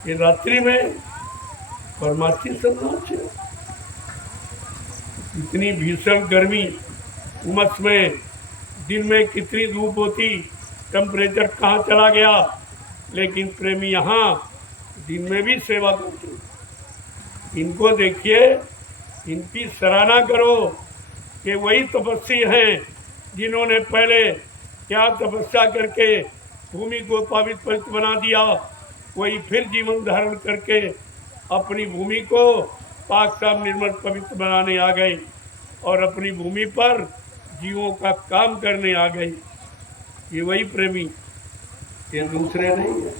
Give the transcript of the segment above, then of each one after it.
ये रात्रि में परमार्थी संन्यास है। इतनी भीषण गर्मी उमस में, दिन में कितनी धूप होती, टेम्परेचर कहाँ चला गया, लेकिन प्रेमी यहाँ दिन में भी सेवा करते। इनको देखिए, इनकी सराहना करो कि वही तपस्वी हैं जिन्होंने पहले क्या तपस्या करके भूमि को पवित्र बना दिया, वही फिर जीवन धारण करके अपनी भूमि को पाक साफ निर्मल पवित्र बनाने आ गए और अपनी भूमि पर जीवों का काम करने आ गए। ये वही प्रेमी, ये दूसरे नहीं है।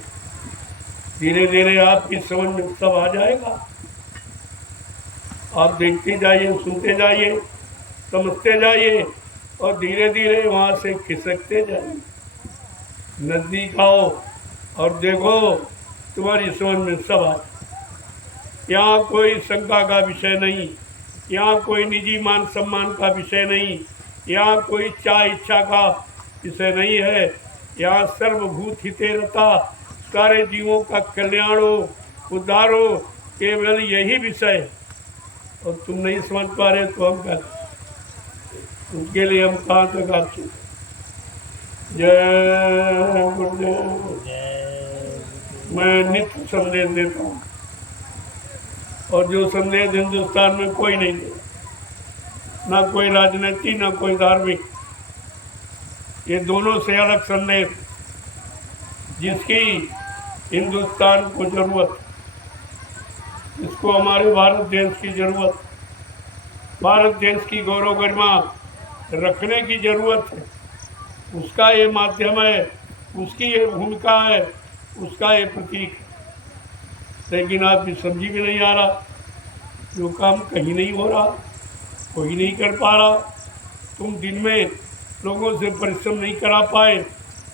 धीरे धीरे आपकी समझ में सब आ जाएगा। आप देखते जाइए, सुनते जाइए, समझते जाइए और धीरे धीरे वहाँ से खिसकते जाइए। नजदीक आओ और देखो, तुम्हारी समझ में सब आ। यहाँ कोई शंका का विषय नहीं, यहाँ कोई निजी मान सम्मान का विषय नहीं, यहाँ कोई चाह इच्छा का विषय नहीं है। यहाँ सर्वभूत हिते रता, सारे जीवों का कल्याण हो, उद्धार हो, केवल यही विषय। और तुम नहीं समझ पा रहे तो हम कर, उसके लिए हम कहाँ तक आपसे। जय गुरुदेव। मैं नित्य संदेश देता हूँ और जो संदेश हिंदुस्तान में कोई नहीं दे, ना कोई राजनीति, ना कोई धार्मिक। ये दोनों से अलग संदेश जिसकी हिंदुस्तान को जरूरत, इसको हमारे भारत देश की जरूरत, भारत देश की गौरव गरिमा रखने की जरूरत है, उसका ये माध्यम है, उसकी ये भूमिका है, उसका ये प्रतीक है। लेकिन आपकी समझी भी नहीं आ रहा, जो काम कहीं नहीं हो रहा, कोई नहीं कर पा रहा। तुम दिन में लोगों से परिश्रम नहीं करा पाए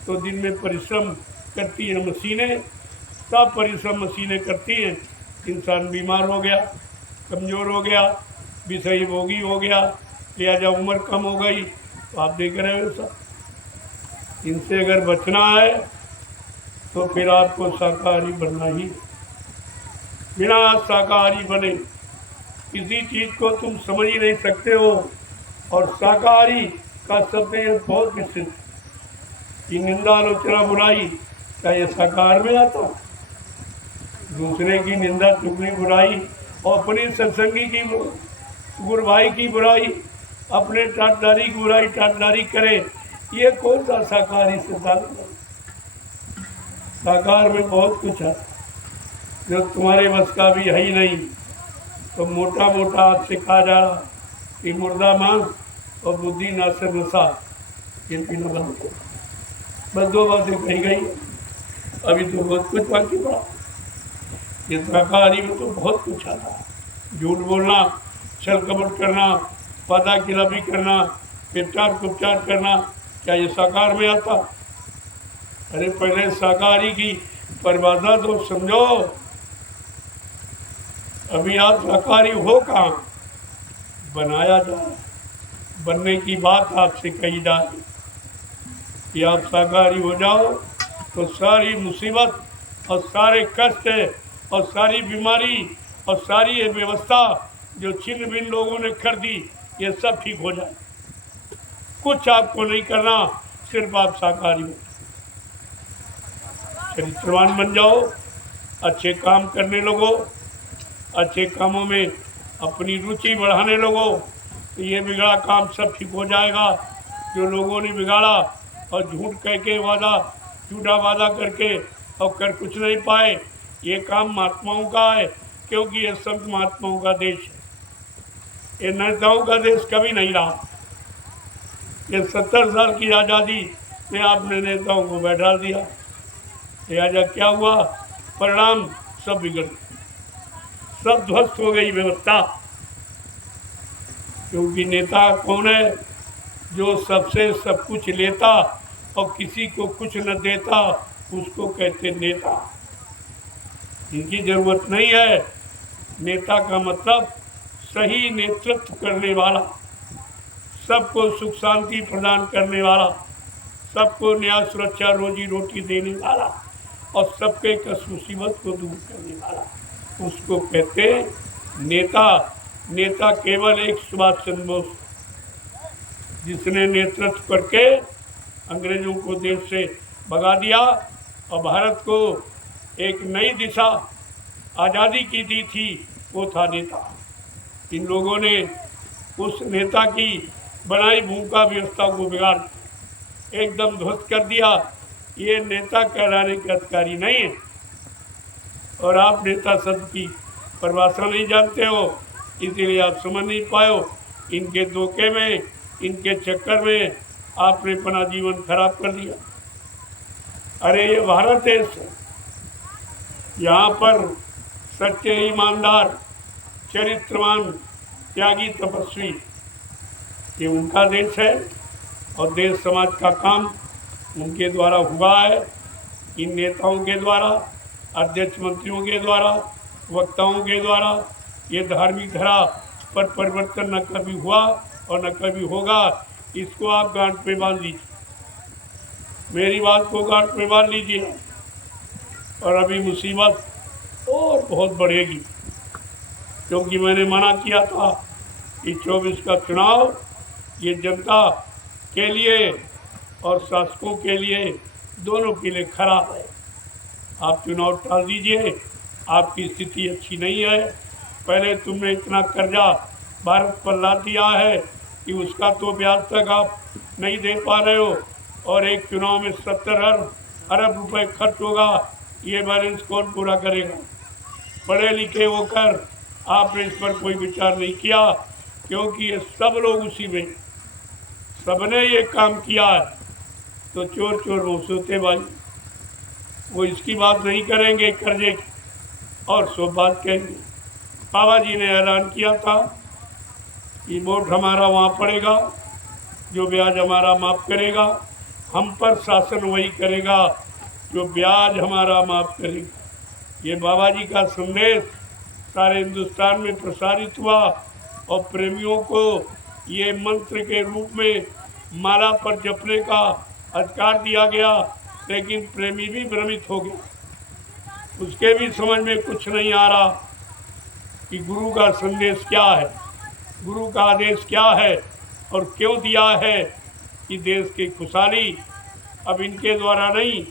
तो दिन में परिश्रम करती हैं मशीनें, सब परिश्रम मशीनें करती हैं। इंसान बीमार हो गया, कमज़ोर हो गया, विषयी भोगी हो गया, लिहाजा उम्र कम हो गई। तो आप देख रहे हो सब। इनसे अगर बचना है तो फिर आपको शाकाहारी बनना ही। बिना शाकाहारी बने किसी चीज़ को तुम समझ ही नहीं सकते हो। और शाकाहारी का शब्द ये बहुत विशिष्ट कि निंदा, आलोचना, बुराई, क्या ये शाकाहार में आता? दूसरे की निंदा, चुगली, बुराई और अपनी सत्संगी की गुरु भाई की बुराई, अपने टाटदारी की बुराई टाटदारी करे, ये कौन सा शाकाहारी सिद्धांत है? शाकाहार में बहुत कुछ है जो तुम्हारे बस का भी है ही नहीं। तो मोटा मोटा आपसे कहा जा रहा कि मुर्दा मांस और बुद्धि नाशर नशा, ये पीना बंद करो। बस दो बातें कही गई, अभी तो बहुत कुछ बाकी पड़ा। ये शाकाहारी में तो बहुत कुछ आता है। झूठ बोलना, छल कपट करना, वादा खिलाफी करना, प्रचार कुपचार करना, क्या ये शाकाहार में आता? अरे पहले शाकाहारी की परिभाषा तो समझो। अभी आप शाकाहारी हो कहाँ? बनाया जा रहा है। बनने की बात आपसे कही जा रही कि आप शाकाहारी हो जाओ तो सारी मुसीबत और सारे कष्ट और सारी बीमारी और सारी ये व्यवस्था जो छिन्न भिन्न लोगों ने कर दी, ये सब ठीक हो जाए। कुछ आपको नहीं करना, सिर्फ आप शाकाहारी हो, चरित्रवान बन जाओ, अच्छे काम करने लगो, अच्छे कामों में अपनी रुचि बढ़ाने लगो, तो ये बिगड़ा काम सब ठीक हो जाएगा। जो लोगों ने बिगाड़ा और झूठ कह के झूठा वादा करके और कर कुछ नहीं पाए, ये काम महात्माओं का है, क्योंकि ये संत महात्माओं का देश है। ये नेताओं का देश कभी नहीं रहा। ये 70 साल की आज़ादी में आपने नेताओं को बैठा दिया, लिहाजा क्या हुआ? परिणाम सब बिगड़ गए, सब ध्वस्त हो गई व्यवस्था। क्योंकि नेता कौन है? जो सबसे सब कुछ लेता और किसी को कुछ न देता, उसको कहते नेता। इनकी जरूरत नहीं है। नेता का मतलब सही नेतृत्व करने वाला, सबको सुख शांति प्रदान करने वाला, सबको न्याय सुरक्षा रोजी रोटी देने वाला और सबके कष्ट मुसीबत को दूर करने वाला, उसको कहते नेता। नेता केवल एक सुभाष चंद्र बोस, जिसने नेतृत्व करके अंग्रेजों को देश से भगा दिया और भारत को एक नई दिशा आज़ादी की दी थी, वो था नेता। इन लोगों ने उस नेता की बनाई भूमिका व्यवस्था को बिगाड़ एकदम ध्वस्त कर दिया। ये नेता कहलाने के अधिकारी नहीं है। और आप नेता शब्द की परिभाषा नहीं जानते हो, इसीलिए आप समझ नहीं पाए। इनके धोखे में, इनके चक्कर में आपने अपना जीवन खराब कर दिया। अरे ये भारत देश है, यहाँ पर सच्चे ईमानदार चरित्रवान त्यागी तपस्वी ये उनका देश है और देश समाज का काम उनके द्वारा हुआ है। इन नेताओं के द्वारा, अध्यक्ष मंत्रियों के द्वारा, वक्ताओं के द्वारा ये धार्मिक धारा पर परिवर्तन न कभी हुआ और न कभी होगा। इसको आप गांठ पे बांध लीजिए, मेरी बात को गांठ पे बांध लीजिए। और अभी मुसीबत और बहुत बढ़ेगी, क्योंकि मैंने मना किया था कि 24 का चुनाव ये जनता के लिए और शासकों के लिए, दोनों के लिए खराब है। आप चुनाव टाल दीजिए, आपकी स्थिति अच्छी नहीं है। पहले तुमने इतना कर्जा भारत पर ला दिया है कि उसका तो ब्याज तक आप नहीं दे पा रहे हो, और एक चुनाव में 70 अरब रुपए खर्च होगा। ये बैलेंस कौन पूरा करेगा? पढ़े लिखे होकर आपने इस पर कोई विचार नहीं किया, क्योंकि ये सब लोग उसी में, सबने ये काम किया है। तो चोर चोर वो सोते भाई, वो इसकी बात नहीं करेंगे कर्जे की, और सब बात कहेंगे। बाबा जी ने ऐलान किया था कि वोट हमारा वहाँ पड़ेगा, जो ब्याज हमारा माफ़ करेगा, हम पर शासन वही करेगा जो ब्याज हमारा माफ़ करेगा। ये बाबा जी का संदेश सारे हिंदुस्तान में प्रसारित हुआ और प्रेमियों को ये मंत्र के रूप में माला पर जपने का अधिकार दिया गया। लेकिन प्रेमी भी भ्रमित हो गया, उसके भी समझ में कुछ नहीं आ रहा कि गुरु का संदेश क्या है, गुरु का आदेश क्या है और क्यों दिया है कि देश की खुशहाली अब इनके द्वारा नहीं,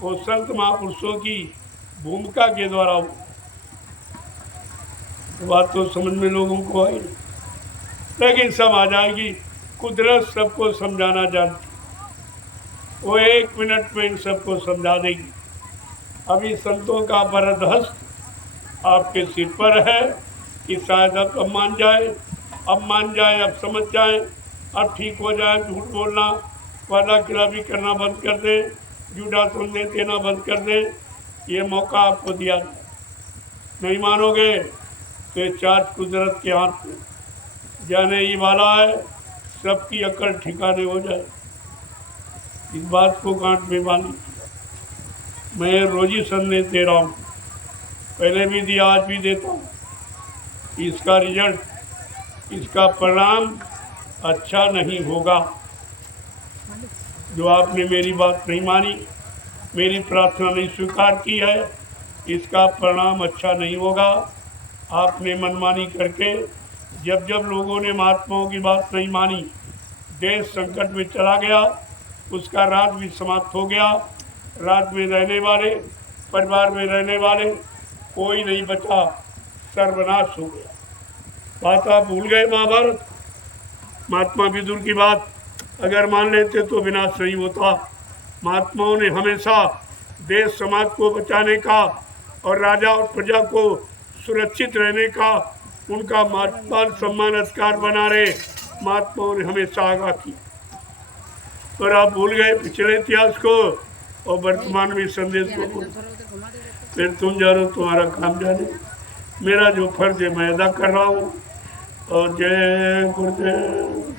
वो संत महापुरुषों की भूमिका के द्वारा हो। बात तो समझ में लोगों को आई, लेकिन सब आ जाएगी। कुदरत सबको समझाना जानती, वो 1 मिनट में इन सबको समझा देगी। अभी संतों का वरद हस्त आपके सिर पर है कि शायद अब मान जाए, अब समझ जाए, अब ठीक हो जाए। झूठ बोलना, वादा खिलाफी करना बंद कर दे, झूठा संदेश देना बंद कर दे। ये मौका आपको दिया, नहीं मानोगे तो ये चार्ज कुदरत के हाथ में जाने ही वाला है, सबकी अकल ठिकाने हो जाए। इस बात को गांठ में बांधी। मैं रोज ही संदेश दे रहा हूँ, पहले भी दिया, आज भी देता हूँ। इसका रिजल्ट, इसका परिणाम अच्छा नहीं होगा। जो आपने मेरी बात नहीं मानी, मेरी प्रार्थना नहीं स्वीकार की है, इसका परिणाम अच्छा नहीं होगा। आपने मनमानी करके, जब जब लोगों ने महात्माओं की बात नहीं मानी, देश संकट में चला गया, उसका राज भी समाप्त हो गया। राज में रहने वाले, परिवार में रहने वाले कोई नहीं बचा, सर्वनाश हो गया। बात आप भूल गए महाभारत, महात्मा विदुर की बात अगर मान लेते तो विनाश नहीं होता। महात्माओं ने हमेशा देश समाज को बचाने का और राजा और प्रजा को सुरक्षित रहने का, उनका मान सम्मान अधिकार बना रहे, महात्माओं ने हमेशा आगाह किया। पर आप भूल गए पिछले इतिहास को और वर्तमान में संदेश को। फिर तुम जानो, तुम्हारा काम जाने। मेरा जो फर्ज है मैं अदा कर रहा हूँ। और जय गुरुदेव।